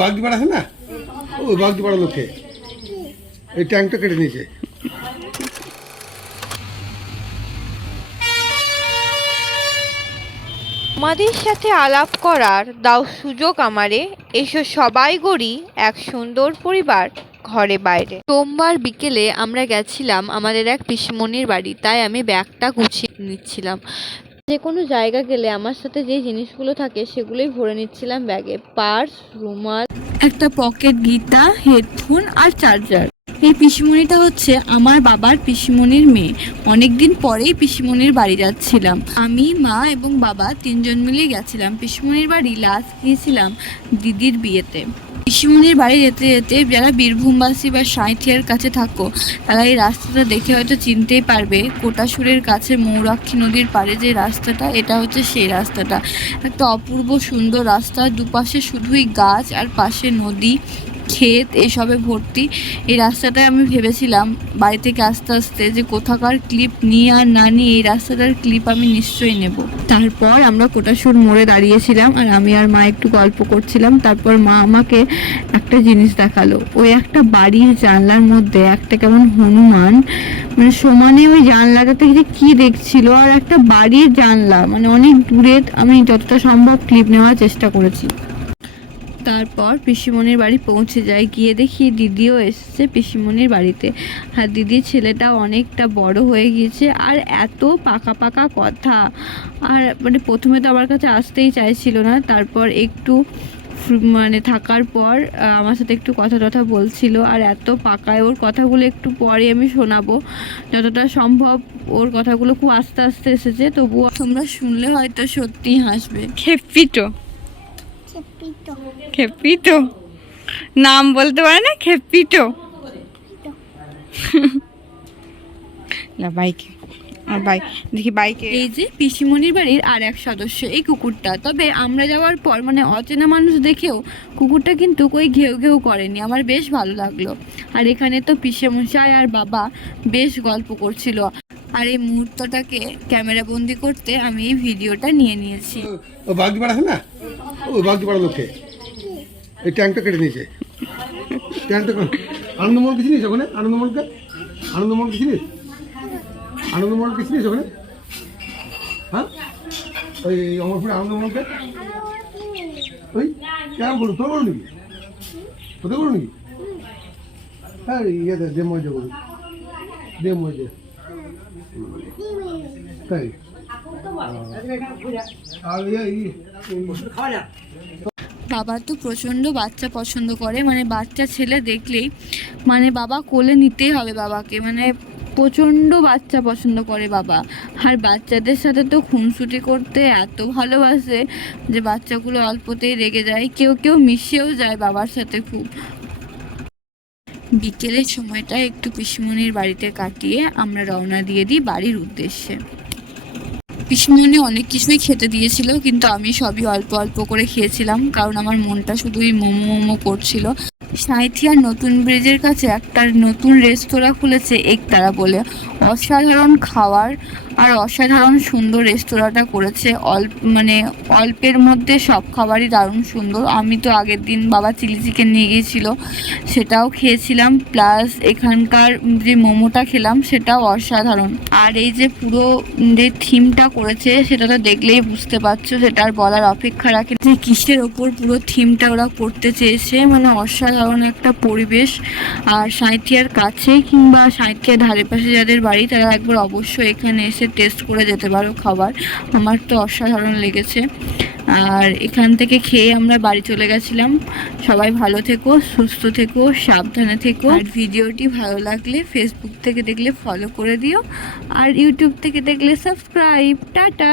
বাগদিপাড়া আছে না, ওই বাগদিপাড়া লোকে এই ট্যাঙ্কটা কেটে নিয়েছে। আমাদের সাথে আলাপ করার দাও সুযোগ আমারে, এসো সবাই গড়ি এক সুন্দর পরিবার ঘরে বাইরে। সোমবার বিকেলে আমরা গেছিলাম আমাদের এক পিসমণির বাড়ি, তাই আমি ব্যাগটা গুছিয়ে নিচ্ছিলাম। যে কোনো জায়গা গেলে আমার সাথে যে জিনিসগুলো থাকে সেগুলোই ভরে নিচ্ছিলাম ব্যাগে। পার্স, রুমাল, একটা পকেট গীতা, হেডফোন আর চার্জার। এই পিসমণিটা হচ্ছে আমার বাবার পিসমণির মেয়ে। অনেকদিন পরেই পিসমণির বাড়ি যাচ্ছিলাম। আমি, মা এবং বাবা তিনজন মিলেই গেছিলাম পিসমণির বাড়ি। লাস্ট গিয়েছিলাম দিদির বিয়েতে। পিসমণির বাড়ি যেতে যেতে যারা বীরভূমবাসী বা সাঁইথিয়ার কাছে থাকো তারা এই রাস্তাটা দেখে হয়তো চিনতেই পারবে। কোটাসুরের কাছে মৌরাক্ষী নদীর পাড়ে যে রাস্তাটা, এটা হচ্ছে সেই রাস্তাটা। একটা অপূর্ব সুন্দর রাস্তা, দুপাশে শুধুই গাছ আর পাশে নদী, ক্ষেত এসবে ভর্তি। এই রাস্তাটায় আমি ভেবেছিলাম বাড়ি থেকে আস্তে আস্তে যে কোথাকার ক্লিপ নিয়ে আর না নিয়ে এই রাস্তাটার ক্লিপ আমি নিশ্চয়ই নেব। তারপর আমরা কোটাসুর মোড়ে দাঁড়িয়েছিলাম আর আমি আর মা একটু গল্প করছিলাম। তারপর মা আমাকে একটা জিনিস দেখালো। ওই একটা বাড়ির জানলার মধ্যে একটা কেমন হনুমান, মানে সমানে ওই জানলাটাতে যে কি দেখছিল, আর একটা বাড়ির জানলা, মানে অনেক দূরে। আমি যতটা সম্ভব ক্লিপ নেওয়ার চেষ্টা করেছি। তারপর পিসিমণির বাড়ি পৌঁছে যাই। গিয়ে দেখি দিদিও এসেছে পিসিমণির বাড়িতে। আর দিদির ছেলেটা অনেকটা বড় হয়ে গিয়েছে আর এত পাকা পাকা কথা। আর মানে প্রথমে তো আমার কাছে আসতেই চাইছিল না, তারপর একটু মানে থাকার পর আমার সাথে একটু কথা টথা বলছিল। আর এত পাকায় ওর কথাগুলো একটু পরে আমি শোনাবো, যতটা সম্ভব ওর কথাগুলো খুব আস্তে আস্তে এসেছে, তবুও তোমরা শুনলে হয়তো সত্যিই হাসবে। খেপিটো খেপিটো নাম বলতে পারে না, খেপিটো। বাইকে দেখি বাইকে। এই যে পিসিমণির বাড়ির আর এক সদস্য এই কুকুরটা। তবে আমরা যাওয়ার পর মানে অচেনা মানুষ দেখেও কুকুরটা কিন্তু কই ঘেউ ঘেউ করেনি, আমার বেশ ভালো লাগলো। আর এখানে তো পিসেমশাই আর বাবা বেশ গল্প করছিল। আর এই মুহূর্তটাকে ক্যামেরা বন্দি করতে আমি এই ভিডিওটা নিয়ে নিয়েছি। বাগদিপাড়া আছে না, ওই বাগদিপাড়া লোকে এই ট্যাঙ্কটা কেটে নিয়েছে। ট্যাঙ্কটা আনন্দমহল কিছু নিস ওখানে, আনন্দমহল কিছু নিস, আনন্দমহল কিছু নিস ওখানে। হ্যাঁ, ওই অমরপুরে আনন্দমহলকে ওই কেমন করুন, তোর করুন নাকি, কোথায় করুন নাকি? হ্যাঁ ইয়েতে দেবময়দে করুন, দেবময়দে। তাই আর বাবা তো প্রচণ্ড বাচ্চা পছন্দ করে, মানে বাচ্চা ছেলে দেখলেই মানে বাবা কোলে নিতেই হবে বাবাকে, মানে প্রচণ্ড বাচ্চা পছন্দ করে বাবা। আর বাচ্চাদের সাথে তো খুনসুটি করতে এত ভালোবাসে যে বাচ্চাগুলো অল্পতেই রেগে যায়, কেউ কেউ মিশেও যায় বাবার সাথে খুব। বিকেলের সময়টা একটু পিসিমণির বাড়িতে কাটিয়ে আমরা রওনা দিয়ে দিই বাড়ির উদ্দেশ্যে। পিসিমণি অনেক কিছুই খেতে দিয়েছিল, কিন্তু আমি সবই অল্প অল্প করে খেয়েছিলাম, কারণ আমার মনটা শুধুই মোমো মোমো করছিল। সাঁইথিয়ার নতুন ব্রিজের কাছে একটা নতুন রেস্তোরাঁ খুলেছে একতারা বলে, অসাধারণ খাবার আর অসাধারণ সুন্দর রেস্তোরাঁটা করেছে। অল্পের মধ্যে সব খাবারই দারুণ সুন্দর। আমি তো আগের দিন বাবা চিলি চিকেন নিয়ে গিয়েছিল, সেটাও খেয়েছিলাম, প্লাস এখানকার যে মোমোটা খেলাম সেটাও অসাধারণ। আর এই যে পুরো যে থিমটা করেছে সেটা তো দেখলেই বুঝতে পারছো, সেটা আর বলার অপেক্ষা রাখে যে কিসের ওপর পুরো থিমটা ওরা করতে চেয়েছে, মানে অসাধারণ একটা পরিবেশ। আর সাঁইথিয়ার কাছে কিংবা সাঁইথিয়ার ধারে পাশে যাদের বাড়ি তারা একবার অবশ্যই এখানে এসে টেস্ট করে যেতে পারো খাবার। আমার তো অসাধারণ লেগেছে। আর এখান থেকে খেয়ে আমরা বাড়ি চলে গেছিলাম। সবাই ভালো থেকো, সুস্থ থেকো, সাবধানে থেকো। আর ভিডিওটি ভালো লাগলে ফেসবুক থেকে দেখলে ফলো করে দিও, আর ইউটিউব থেকে দেখলে সাবস্ক্রাইব। টাটা।